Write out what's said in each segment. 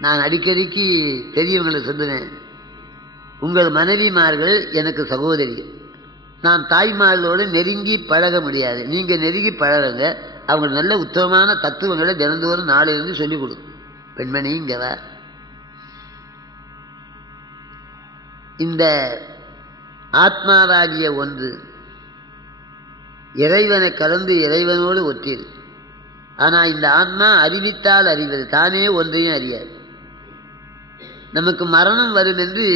நான் அடிக்கடிக்கு பெரியவங்களை சொல்லுவேன் உங்கள் மனைவிமார்கள் எனக்கு சகோதரி நான் தாய்மார்களோடு நெருங்கி பழக முடியாது. நீங்கள் நெருங்கி பழகுங்க. அவங்க நல்ல உத்தமமான தத்துவங்களை தினந்தோறும் நாளிலிருந்து சொல்லிக் கொடு. பெண்மணி இங்கவா இந்த ஆத்மாவாகிய ஒன்று இறைவனை கலந்து இறைவனோடு ஒற்றியது. ஆனால் இந்த ஆன்மா அறிவித்தால் அறிவது தானே ஒன்றையும் அறியாது. நமக்கு மரணம் வரும் என்று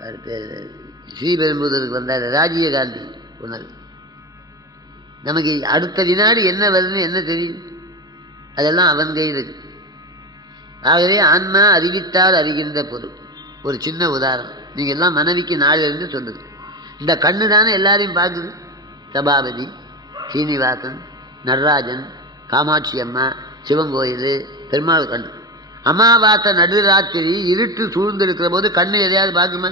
அவர் பேர் ஸ்ரீபெரும்புதூருக்கு வந்தார் ராஜீவ்காந்தி உணர்வு நமக்கு அடுத்த வினாடி என்ன வருதுன்னு என்ன தெரியும்? அதெல்லாம் அவன் கையில் இருக்கு. ஆகவே ஆன்மா அறிவித்தால் அறிகின்ற பொருள். ஒரு சின்ன உதாரணம். நீங்கள் எல்லாம் மனைவிக்கு நாளிலிருந்து சொல்லுது இந்த கண்ணு தானே எல்லாரையும் பார்க்குது? சபாபதி சீனிவாசன் நடராஜன் காமாட்சி அம்மா சிவன் கோயில் பெருமாள் கண்ணு. அமாவாசை நடுராத்திரி இருட்டு சூழ்ந்திருக்கிற போது கண்ணு எதையாவது பார்க்குமா?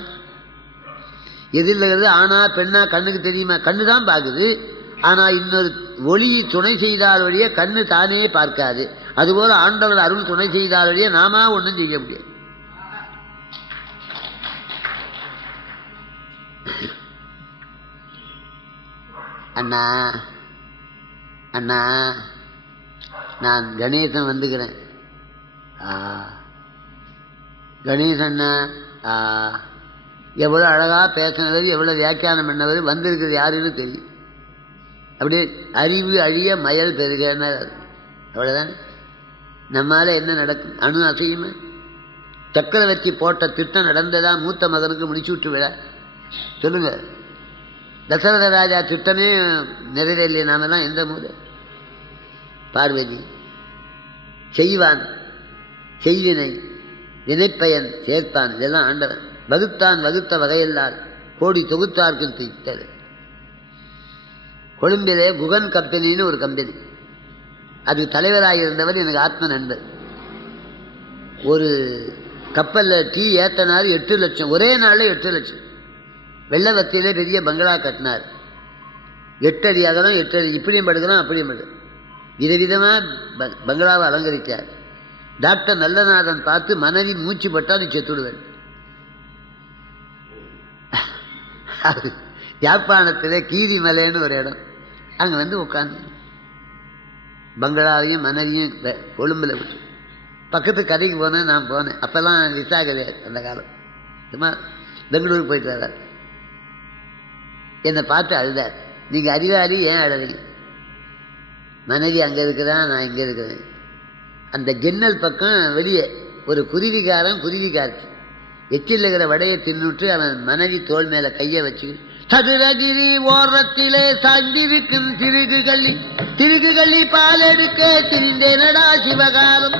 எதில் இருக்கிறது ஆனா பெண்ணா கண்ணுக்கு தெரியுமா? கண்ணு தான் பார்க்குது. ஆனா இன்னொரு ஒளியை துணை செய்தால் வழியே கண்ணு தானே பார்க்காது. அதுபோல ஆண்டவர் அருள் துணை செய்தால் வழியே நாம ஒன்றும் செய்ய முடியாது. அண்ணா அண்ணா நான் கணேசன் வந்துக்கிறேன். கணேசண்ணா எவ்வளோ அழகாக பேசினவர் எவ்வளோ வியாக்கியானம் பண்ணவர் வந்திருக்கிறது யாருன்னு தெரியும். அப்படியே அறிவு அழிய மயல் பெருகன்னு அவ்வளோதான் நம்மால் என்ன நடக்கும்? அணு அசையுமா? சக்கரவர்த்தி போட்ட திட்டம் நடந்ததா? மூத்த மகனுக்கு முடிச்சு விட்டு விட. சொல்லுங்க. தசரத ராஜா திட்டமே நிறைவேறலையே நாமெல்லாம் எந்த மூலை பார்வதி செய்வான். செய்வினை வினைப்பயன் சேர்த்தான். இதெல்லாம் ஆண்டவன் வகுத்தான் வகுத்த வகையெல்லாம் கோடி தொகுத்தார்கள் திட்டது கொழும்பிலே குகன் கம்பெனின்னு ஒரு கம்பெனி. அது தலைவராக இருந்தவர் எனக்கு ஆத்ம நண்பர். ஒரு கப்பலில் டீ ஏத்தனார் எட்டு லட்சம். ஒரே நாளில் எட்டு லட்சம். வெள்ளவத்தியிலே பெரிய பங்களா கட்டினார். எட்டு அடி அகலம் எட்டு அடி இப்படியும் படுக்கலாம் அப்படியும் படு விதவிதமாக பங்களாவை அலங்கரித்தார் டாக்டர் நல்லநாதன் பார்த்து மனைவி மூச்சு பட்டா அது செத்துடுவேன். அது யாழ்ப்பாணத்தில் கீரி மலைன்னு ஒரு இடம். அங்கே வந்து உட்காந்து பங்களாவையும் மனைவியும் கொழும்பில் விட்டு. பக்கத்து கடைக்கு போனேன் நான் போனேன். அப்போல்லாம் விசா கிடையாது அந்த காலம். சும்மா பெங்களூருக்கு போயிட்டு வர்றார். என்னை பார்த்து அழுதார். நீங்கள் அறிவாளி ஏன் அழகி மனைவி அங்கே இருக்கிறான் நான் இங்கே இருக்கிறேன். அந்த ஜன்னல் பக்கம் வெளியே ஒரு குருவிகாரன் குருவி காய்ச்சி எச்சில் இருக்கிற வடையை தின்னுட்டு அவன் மனைவி தோல் மேல கையை வச்சு சதுரகிரி ஓரத்திலே சாய்ந்திருக்கும் திருகு கள்ளி கள்ளி பால் எடுக்க திரிந்தேனடா சிவகாலம்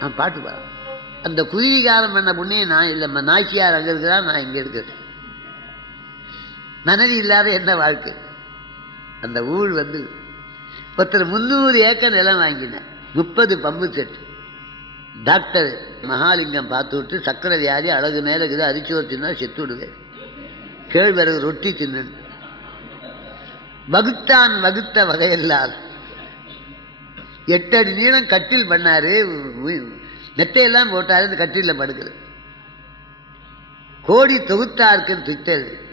நான் பாட்டு பாடு அந்த குருவிகாரம் பண்ண புண்ணே நான் இல்லைம்மா நாச்சியார் அங்கே இருக்கிறான் நான் இங்கே இருக்கிறேன். மனைவி இல்லாத என்ன வாழ்க்கை? அந்த ஊழ் வந்து ஒருத்தர் முந்நூறு ஏக்கர் நிலம் வாங்கினேன் முப்பது பம்பு செட் டாக்டர் மகாலிங்கம் பார்த்து விட்டு சக்கரை வியாதி அழகு மேலே இருக்குது அரிச்சோறு தின்னா செத்து விடுவேன். கேழ்வரகு ரொட்டி தின்னு வகுத்தான் வகுத்த வகையெல்லாம். எட்டு அடி நீளம் கட்டில் பண்ணாரு. மெத்தையெல்லாம் போட்டாரு இந்த கட்டிலில் படுக்குது. கோடி தொகுத்தார்க்குன்னு திட்டது.